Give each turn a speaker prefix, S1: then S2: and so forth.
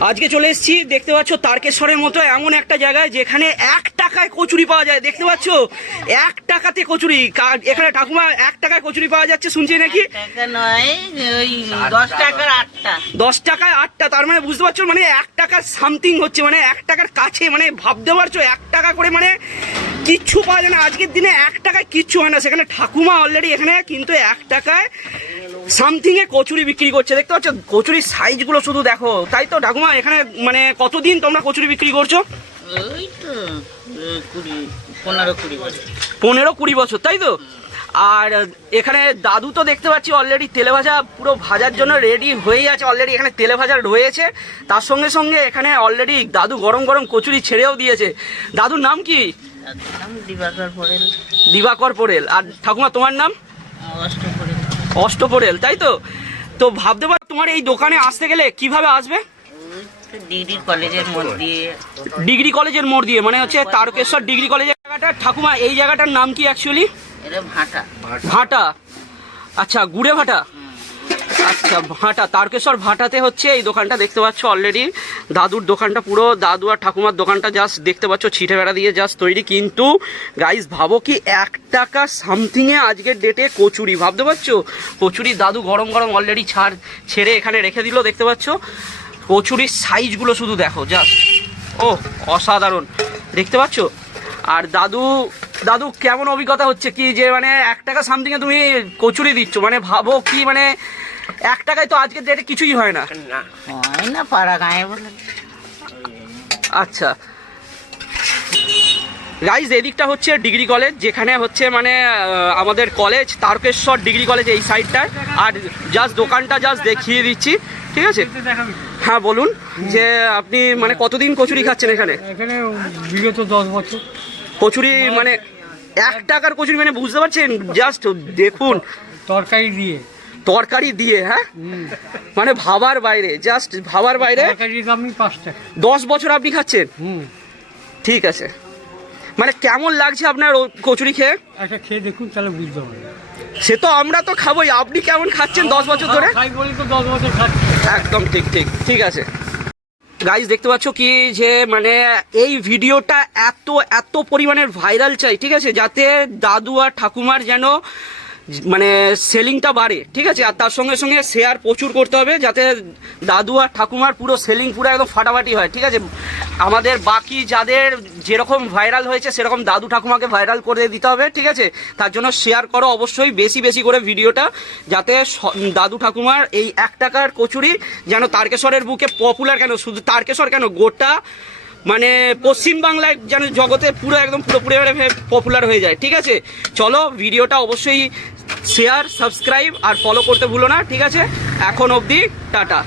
S1: আজকে চলে এসেছি দেখতে পাচ্ছ তারকেশ্বরের মতো এমন একটা জায়গায় যেখানে এক টাকায় কচুরি পাওয়া যায়। দেখতে পাচ্ছ? এক টাকাতে কচুরি। এখানে ঠাকুমা এক টাকায় কচুরি পাওয়া যাচ্ছে শুনছি নাকি?
S2: দশ
S1: টাকায় আটটা তার মানে বুঝতে পারছ মানে এক টাকার সামথিং হচ্ছে মানে এক টাকার কাছে মানে ভাবতে পারছ এক টাকা করে মানে কিচ্ছু পাওয়া যায় না। আজকের দিনে এক টাকায় কিচ্ছু হয় না। সেখানে ঠাকুমা অলরেডি এখানে কিন্তু এক টাকায় সামথিং এ কচুরি বিক্রি করছে। দেখতে পাচ্ছ কচুরির সাইজগুলো শুধু দেখো। তাই তো ঠাকুমা এখানে মানে কতদিন তোমরা কচুরি বিক্রি করছ?
S2: পনেরো কুড়ি বছর।
S1: পনেরো কুড়ি বছর তাই তো? আর এখানে দাদু তো দেখতে পাচ্ছি অলরেডি তেলে ভাজা পুরো ভাজার জন্য রেডি হয়েই আছে অলরেডি এখানে তেলে ভাজা রয়েছে। তার সঙ্গে সঙ্গে এখানে অলরেডি দাদু গরম গরম কচুরি ছেড়েও দিয়েছে। দাদুর নাম কি?
S2: দিবাকর পড়েল
S1: দিবাকর পোড়েল আর ঠাকুমা তোমার নাম?
S2: অষ্ট পড়েল
S1: অষ্টপোড়েল তাই তো? তো ভাবতে পারো তোমার এই দোকানে আসতে গেলে কীভাবে আসবে?
S2: ডিগ্রি কলেজের মধ্যে
S1: ডিগ্রি কলেজের মোড় দিয়ে মানে হচ্ছে তারকেশ্বর ডিগ্রি কলেজের জায়গাটা। ঠাকুমা এই জায়গাটার নাম কি অ্যাকচুয়ালি
S2: ভাটা।
S1: ভাটা। আচ্ছা গুড়ে ভাটা আচ্ছা ভাটা, তারকেশ্বর ভাটাতে হচ্ছে এই দোকানটা দেখতে পাচ্ছ অলরেডি দাদুর দোকানটা পুরো, দাদু আর ঠাকুমার দোকানটা জাস্ট দেখতে পাচ্ছ, ছিটে বেড়া দিয়ে জাস্ট তৈরি। কিন্তু গাইস ভাবো কি এক টাকা সামথিংয়ে আজকের ডেটে কচুরি, ভাবতে পারছ? কচুরি দাদু গরম গরম অলরেডি ছাড়, ছেড়ে এখানে রেখে দিল, দেখতে পাচ্ছ? কচুরির সাইজগুলো শুধু দেখো জাস্ট ও, অসাধারণ। দেখতে পাচ্ছ? আর দাদু দাদু, কেমন অভিজ্ঞতা হচ্ছে কি যে মানে এক টাকা সামথিং এ তুমি কচুরি দিচ্ছ? মানে ভাবো কি মানে এক টাকায় তো আজকের ডেটে কিছুই হয় না।
S2: হয় না পাড়া গায়ে বলে।
S1: আচ্ছা। গাইজ এদিকটা হচ্ছে ডিগ্রি কলেজ যেখানে হচ্ছে মানে আমাদের কলেজ তারকেশ্বর ডিগ্রি কলেজ এই সাইডটায় আর জাস্ট দোকানটা জাস্ট দেখিয়ে দিচ্ছি ঠিক আছে? হ্যাঁ বলুন যে আপনি মানে কতদিন কচুরি খাচ্ছেন এখানে?
S3: এখানে বিগত দশ বছর।
S1: কচুরি মানে এক টাকার কচুরি মানে বুঝতে পারছেন? জাস্ট দেখুন।
S3: তরকারি দিয়ে।
S1: তরকারি দিয়ে হ্যাঁ? মানে ভাবার বাইরে জাস্ট ভাবার বাইরে। দশ বছর আপনি খাচ্ছেন? ঠিক আছে। মানে কেমন লাগছে আপনার কচুরি খেয়ে?
S3: একটা খেয়ে দেখুন তাহলে বুঝতে পারবেন।
S1: সে তো আমরা তো খাবোই আপনি কেমন খাচ্ছেন দশ বছর ধরে? একদম ঠিক ঠিক ঠিক আছে। গাইজ দেখতে পাচ্ছ কি যে মানে এই ভিডিওটা এত এত পরিমাণের ভাইরাল চাই ঠিক আছে? যাতে দাদু আর ঠাকুমার যেন মানে সেলিংটা বাড়ে, ঠিক আছে? আর তার সঙ্গে সঙ্গে শেয়ার প্রচুর করতে হবে যাতে দাদু আর ঠাকুমার পুরো সেলিং পুরো একদম ফাটাফাটি হয়, ঠিক আছে? আমাদের বাকি যাদের যেরকম ভাইরাল হয়েছে, সেরকম দাদু ঠাকুমাকে ভাইরাল করে দিতে হবে, ঠিক আছে? তার জন্য শেয়ার করো অবশ্যই বেশি বেশি করে ভিডিওটা, যাতে দাদু ঠাকুমার এই এক টাকার কচুরি যেন তারকেশ্বরের বুকে পপুলার কেন? শুধু তারকেশ্বর কেন? গোটা মানে পশ্চিমবাংলায় যেন জগতে পুরো একদম পুরোপুরি পপুলার হয়ে যায়, ঠিক আছে? চলো, ভিডিওটা অবশ্যই শেয়ার সাবস্ক্রাইব আর ফলো করতে ভুলো না, ঠিক আছে? এখন অবধি টাটা।